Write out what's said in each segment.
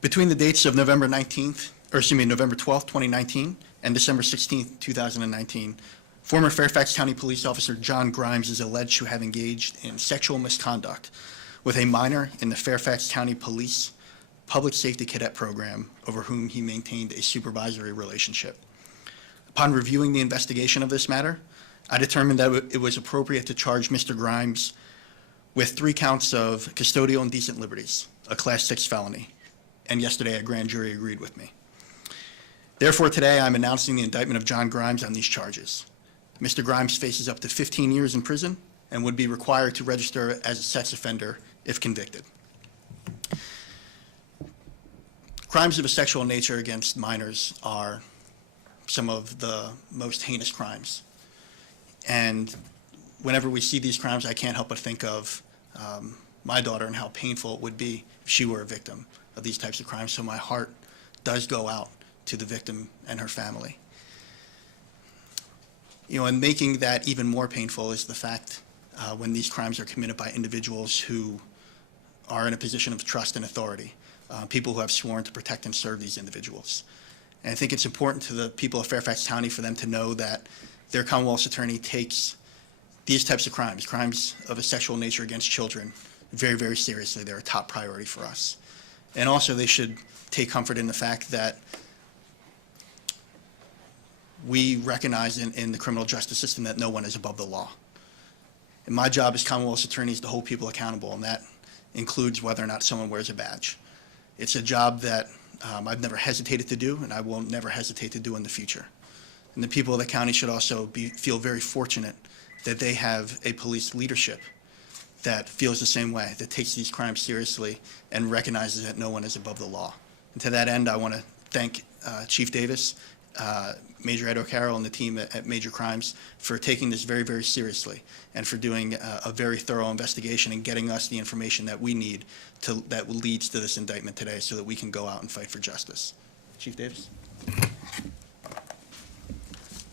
Between the dates of November 12th, 2019 and December 16th, 2019, former Fairfax County Police Officer John Grimes is alleged to have engaged in sexual misconduct with a minor in the Fairfax County Police Public Safety Cadet program over whom he maintained a supervisory relationship. Upon reviewing the investigation of this matter, I determined that it was appropriate to charge Mr. Grimes with 3 counts of custodial indecent liberties, a Class 6 felony, and yesterday a grand jury agreed with me. Therefore, today I'm announcing the indictment of John Grimes on these charges. Mr. Grimes faces up to 15 years in prison and would be required to register as a sex offender if convicted. Crimes of a sexual nature against minors are some of the most heinous crimes. And whenever we see these crimes, I can't help but think of my daughter and how painful it would be if she were a victim of these types of crimes. So my heart does go out to the victim and her family. You know, and making that even more painful is the fact when these crimes are committed by individuals who are in a position of trust and authority, people who have sworn to protect and serve these individuals. And I think it's important to the people of Fairfax County for them to know that their Commonwealth's attorney takes these types of crimes, crimes of a sexual nature against children, very, very seriously. They're a top priority for us. And also they should take comfort in the fact that we recognize in the criminal justice system that no one is above the law. And my job as Commonwealth's attorney is to hold people accountable, and that includes whether or not someone wears a badge. It's a job that I've never hesitated to do, and I will never hesitate to do in the future. And the people of the county should also feel very fortunate that they have a police leadership that feels the same way, that takes these crimes seriously and recognizes that no one is above the law. And to that end, I want to thank Chief Davis, Major Ed O'Carroll, and the team at Major Crimes for taking this very, very seriously and for doing a very thorough investigation and getting us the information that we need that leads to this indictment today so that we can go out and fight for justice. Chief Davis.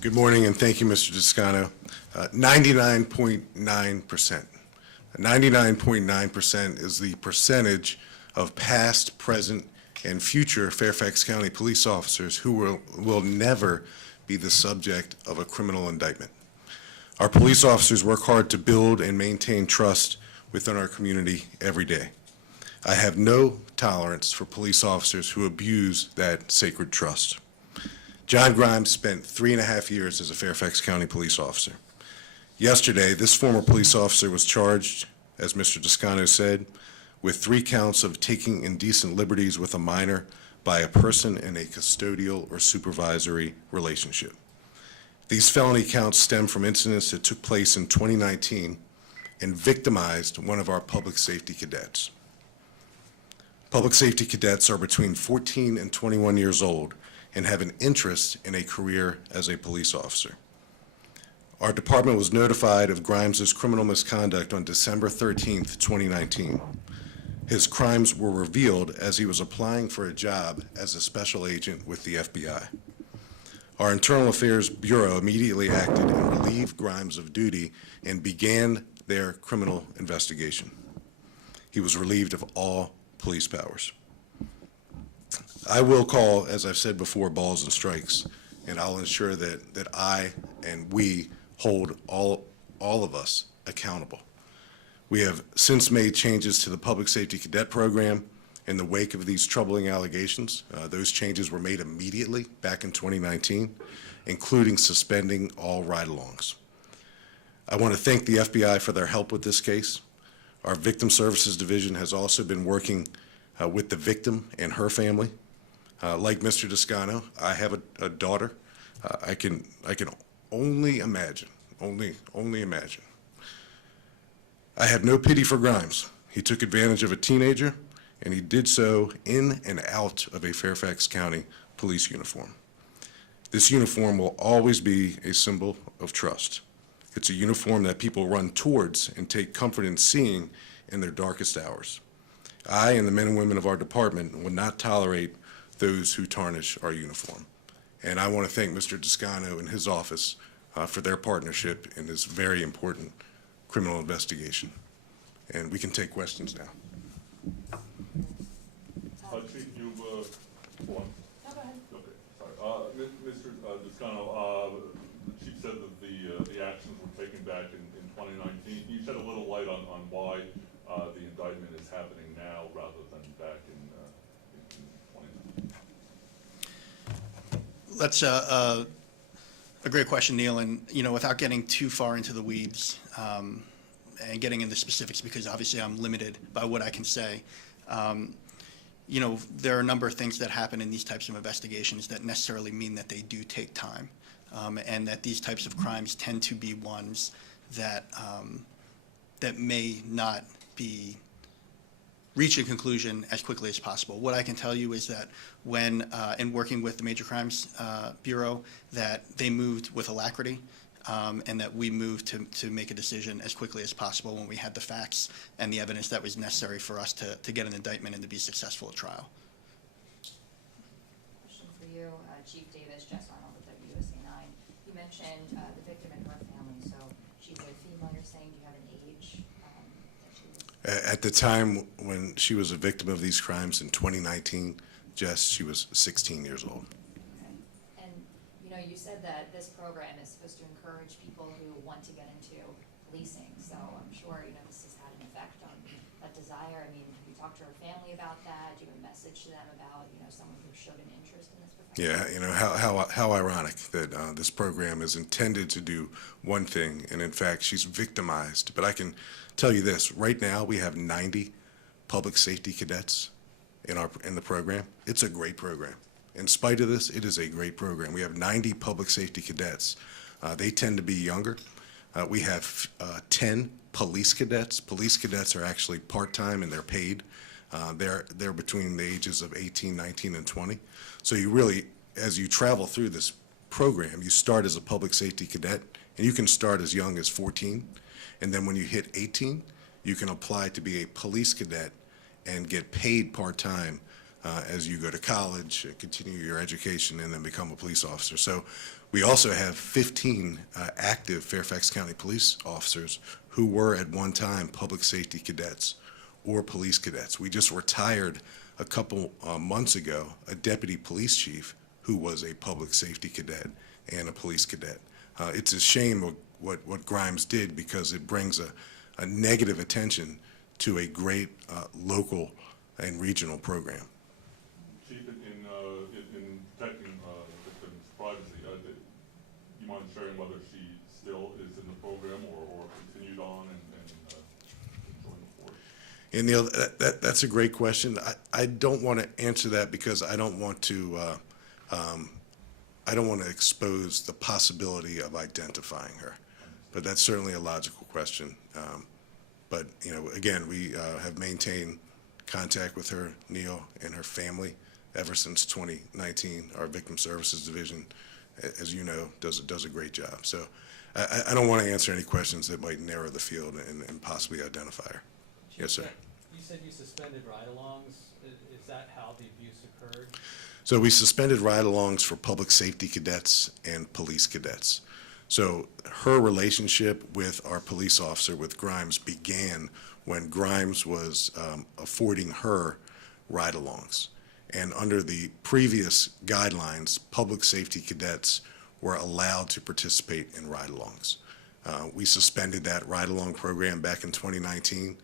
Good morning, and thank you, Mr. Descano. 99.9%. 99.9% is the percentage of past, present, and future Fairfax County police officers who will never be the subject of a criminal indictment. Our police officers work hard to build and maintain trust within our community every day. I have no tolerance for police officers who abuse that sacred trust. John Grimes spent 3.5 years as a Fairfax County police officer. Yesterday, this former police officer was charged, as Mr. Descano said, with 3 counts of taking indecent liberties with a minor by a person in a custodial or supervisory relationship. These felony counts stem from incidents that took place in 2019 and victimized one of our public safety cadets. Public safety cadets are between 14 and 21 years old and have an interest in a career as a police officer. Our department was notified of Grimes's criminal misconduct on December 13th, 2019. His crimes were revealed as he was applying for a job as a special agent with the FBI. Our Internal Affairs Bureau immediately acted and relieved Grimes of duty and began their criminal investigation. He was relieved of all police powers. I will call, as I've said before, balls and strikes, and I'll ensure that I and we hold all of us accountable. We have since made changes to the Public Safety Cadet program in the wake of these troubling allegations. Those changes were made immediately back in 2019, including suspending all ride-alongs. I want to thank the FBI for their help with this case. Our Victim Services Division has also been working with the victim and her family. Like Mr. Descano, I have a daughter. I can only imagine, only imagine. I have no pity for Grimes. He took advantage of a teenager, and he did so in and out of a Fairfax County police uniform. This uniform will always be a symbol of trust. It's a uniform that people run towards and take comfort in seeing in their darkest hours. I and the men and women of our department will not tolerate those who tarnish our uniform. And I want to thank Mr. Descano and his office for their partnership in this very important criminal investigation. And we can take questions now. Go on. No, go ahead. Okay, sorry. Mr. Descano, the chief said that the actions were taken back in 2019. Can you shed a little light on why the indictment is happening now rather than back in 2019? That's a great question, Neil, and, without getting too far into the weeds, and getting into specifics, because obviously I'm limited by what I can say, there are a number of things that happen in these types of investigations that necessarily mean that they do take time, and that these types of crimes tend to be ones that that may not reach a conclusion as quickly as possible. What I can tell you is that when, in working with the Major Crimes Bureau, that they moved with alacrity, and that we moved to make a decision as quickly as possible when we had the facts and the evidence that was necessary for us to get an indictment and to be successful at trial. Question for you, Chief Davis, Jess Arnold with WUSA 9. You mentioned the victim and her family, so she's a female, you're saying. Do you have an age that she was? At the time when she was a victim of these crimes in 2019, Jess, she was 16 years old. Okay. And, you said that this program is supposed to encourage people who want to get into policing, so I'm sure, this has had an effect on that desire. I mean, have you talked to her family about that? Do you have a message to them about, someone who showed an interest in this profession? Yeah, how ironic that this program is intended to do one thing, and in fact, she's victimized. But I can tell you this, right now we have 90 public safety cadets in the program. It's a great program. In spite of this, it is a great program. We have 90 public safety cadets. They tend to be younger. We have 10 police cadets. Police cadets are actually part-time and they're paid. They're between the ages of 18, 19, and 20. So you really, as you travel through this program, you start as a public safety cadet, and you can start as young as 14. And then when you hit 18, you can apply to be a police cadet and get paid part-time as you go to college, continue your education, and then become a police officer. So we also have 15 active Fairfax County Police officers who were at one time public safety cadets or police cadets. We just retired a couple months ago a deputy police chief who was a public safety cadet and a police cadet. It's a shame what Grimes did, because it brings a negative attention to a great local and regional program. Chief, in protecting victims' privacy, do you mind sharing whether she still is in the program or continued on and joined the force? And Neil, that's a great question. I don't want to answer that because I don't want to expose the possibility of identifying her. But that's certainly a logical question. But again, we have maintained contact with her, Neil, and her family ever since 2019. Our Victim Services Division, as you know, does a great job. So I don't want to answer any questions that might narrow the field and possibly identify her. Yes, sir. You said you suspended ride-alongs. Is that how the abuse occurred? So we suspended ride-alongs for public safety cadets and police cadets. So her relationship with our police officer, with Grimes, began when Grimes was affording her ride-alongs. And under the previous guidelines, public safety cadets were allowed to participate in ride-alongs. We suspended that ride-along program back in 2019.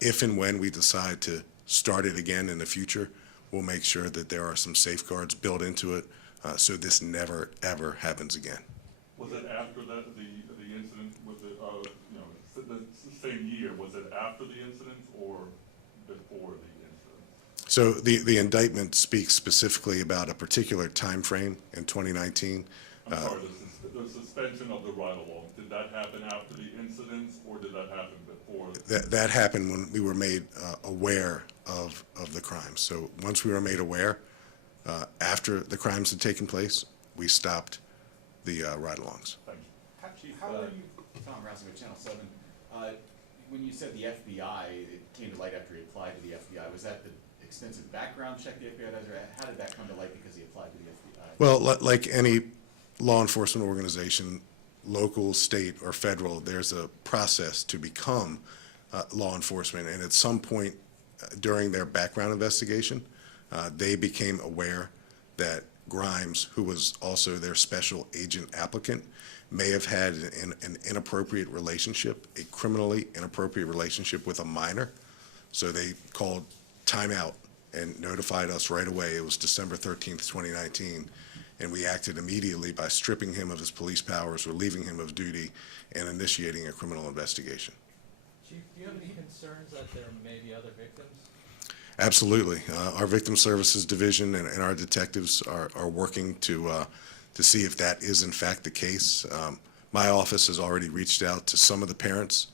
If and when we decide to start it again in the future, we'll make sure that there are some safeguards built into it so this never, ever happens again. Was it after that, the incident with the same year? Was it after the incident or before the incident? So the indictment speaks specifically about a particular time frame in 2019. I'm sorry, the suspension of the ride-along, did that happen after the incident or did that happen before? That happened when we were made aware of the crimes. So once we were made aware, after the crimes had taken place, we stopped the ride-alongs. Thank you. How are you, Tom Rousing with Channel 7, when you said the FBI, it came to light after he applied to the FBI, was that the extensive background check the FBI does, or how did that come to light because he applied to the FBI? Well, like any law enforcement organization, local, state, or federal, there's a process to become law enforcement, and at some point during their background investigation, They became aware that Grimes, who was also their special agent applicant, may have had an inappropriate relationship, a criminally inappropriate relationship with a minor. So they called timeout and notified us right away. It was December 13th, 2019, and we acted immediately by stripping him of his police powers, relieving him of duty, and initiating a criminal investigation. Chief, do you have any concerns that there may be other victims? Absolutely. Our Victim Services Division and our detectives are working to see if that is in fact the case. My office has already reached out to some of the parents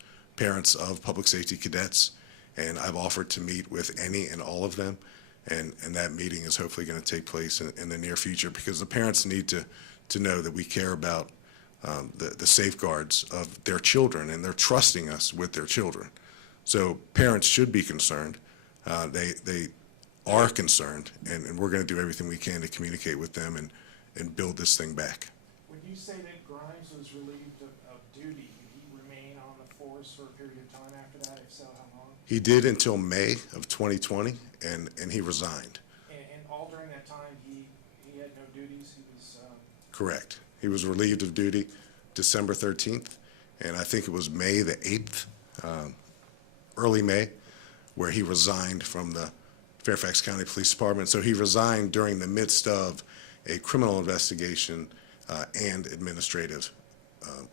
of public safety cadets, and I've offered to meet with any and all of them, and that meeting is hopefully going to take place in the near future, because the parents need to know that we care about the safeguards of their children, and they're trusting us with their children. So parents should be concerned. They are concerned, and we're going to do everything we can to communicate with them and build this thing back. When you say that Grimes was relieved of duty, did he remain on the force for a period of time after that? If so, how long? He did until May of 2020, and he resigned. And all during that time, he had no duties? He was, Correct. He was relieved of duty December 13th, and I think it was May the 8th, early May, where he resigned from the Fairfax County Police Department. So he resigned during the midst of a criminal investigation and administrative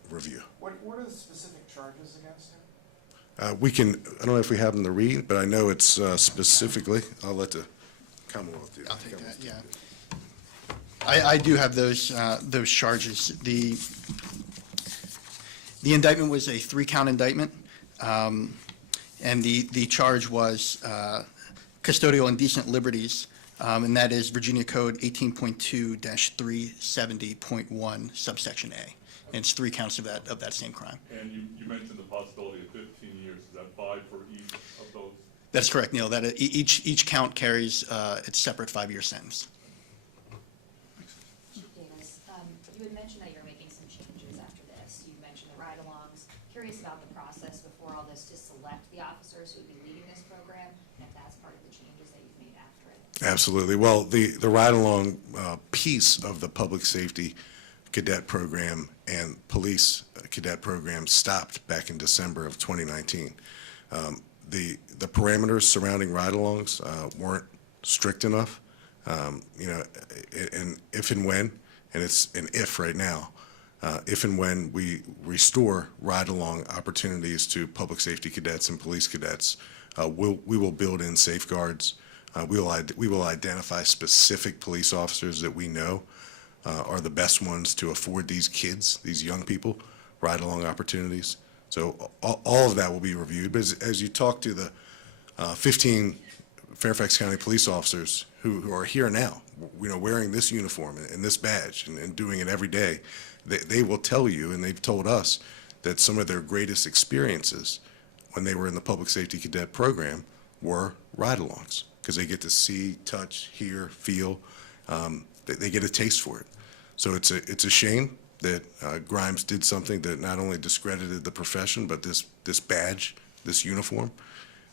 review. what are the specific charges against him? I don't know if we have them to read, but I know it's specifically, I'll let the Commonwealth do it. I'll take that, yeah. I do have those charges. The indictment was a 3-count indictment, and the charge was custodial indecent liberties, and that is Virginia Code 18.2-370.1 subsection A. And it's 3 counts of that same crime. And you mentioned the possibility of 15 years. Is that 5 for each of those? That's correct, Neil. That each count carries its separate 5-year sentence. Chief Davis, you had mentioned that you're making some changes after this. You mentioned the ride-alongs. Curious about the process before all this to select the officers who would be leading this program, and if that's part of the changes that you've made after it. Absolutely. Well, the ride-along piece of the public safety cadet program and police cadet program stopped back in December of 2019. The parameters surrounding ride-alongs weren't strict enough. And if and when, and it's an if right now, if and when we restore ride-along opportunities to public safety cadets and police cadets, we will build in safeguards. We will identify specific police officers that we know are the best ones to afford these kids, these young people, ride-along opportunities. So all of that will be reviewed. But as you talk to the 15 Fairfax County police officers who are here now, wearing this uniform and this badge and doing it every day, they will tell you, and they've told us, that some of their greatest experiences when they were in the public safety cadet program were ride-alongs, because they get to see, touch, hear, feel. They get a taste for it. So it's a shame that Grimes did something that not only discredited the profession, but this badge, this uniform.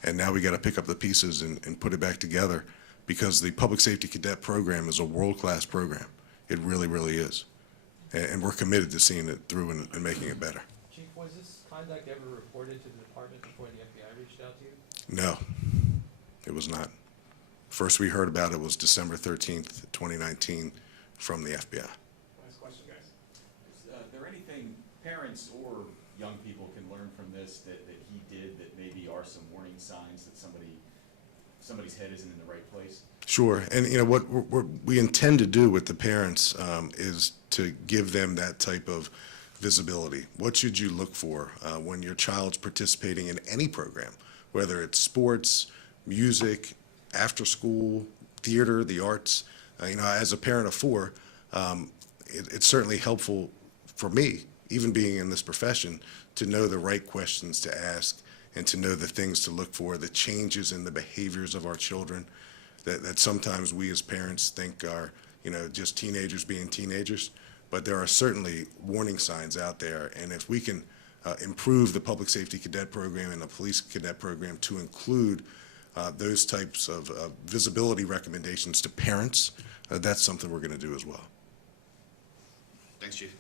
And now we got to pick up the pieces and put it back together, because the public safety cadet program is a world-class program. It really, really is. And we're committed to seeing it through and making it better. Chief, was this conduct ever reported to the department before the FBI reached out to you? No, it was not. First we heard about it was December 13th, 2019, from the FBI. Last question, guys. Is there anything parents or young people can learn from this that he did that maybe are some warning signs that somebody's head isn't in the right place? Sure, and what we intend to do with the parents is to give them that type of visibility. What should you look for when your child's participating in any program, whether it's sports, music, after school, theater, the arts? As a parent of 4, it's certainly helpful for me, even being in this profession, to know the right questions to ask and to know the things to look for, the changes in the behaviors of our children that sometimes we as parents think are, just teenagers being teenagers. But there are certainly warning signs out there, and if we can improve the public safety cadet program and the police cadet program to include those types of visibility recommendations to parents, that's something we're going to do as well. Thanks, Chief.